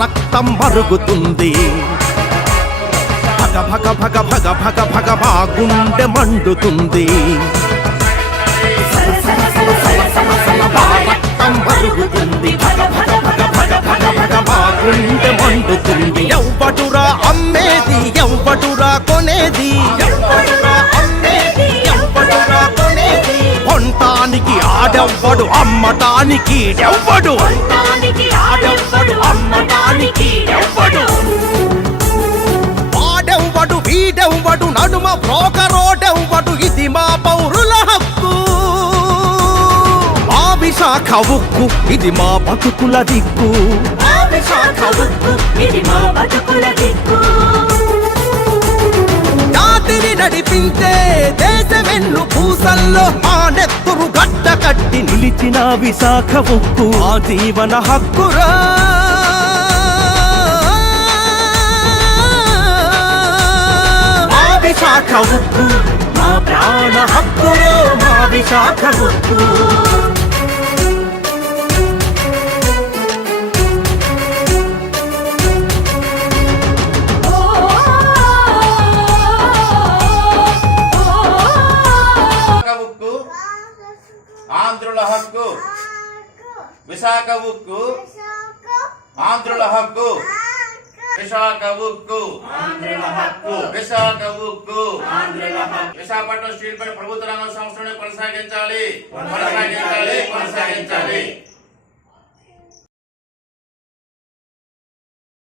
రక్తం మరుగుతుంది. భగ భగ భగ భగ భగ భగ మా గుండె మండుతుంది. రక్తం మరుగుతుంది. భగ భగ భగ భగ భగ భగ మా గుండె మండుతుంది. ఎవ్వడురా అమ్మేది, ఎవ్వడురా కొనేది, ఎవ్వడురా అమ్మేది, ఎవ్వడురా కొనేది. కొంటానికి ఆడెవ్వడు, అమ్మటానికి ఎవ్వడు, ఆడెవ్వడు, అమ్మటానికి ఎవ్వడు. వాడెవ్వడు, వీడెవ్వడు, నడుమ బ్రోకరోడెవ్వడు, ఇది మా పౌరుల హక్కు. మా విశాఖ ఉక్కు, ఇది మా బతుకుల దిక్కు. విశాఖ ఉక్కు, ఇది మా బతుకుల దిక్కు. జాతిని నడిపించే దేశమెన్ను పూసల్లో మా నెత్తురు గడ్డ కట్టి నిలిచిన విశాఖ ఉక్కు మా జీవన హక్కురా. మా విశాఖ ఉక్కు మా ప్రాణ హక్కురా, మా విశాఖ ఉక్కు. ఆంధ్రుల హక్కు, విశాఖ ఉక్కు ఆంధ్రుల హక్కు, విశాఖ ఉక్కు ఆంధ్రుల హక్కు, విశాఖ ఉక్కు ఆంధ్రుల హక్కు. విశాఖపట్నం స్టీల్ ప్లాంట్ ప్రభుత్వ రంగ సంస్థలను కొనసాగించాలి, కొనసాగించాలి, కొనసాగించాలి.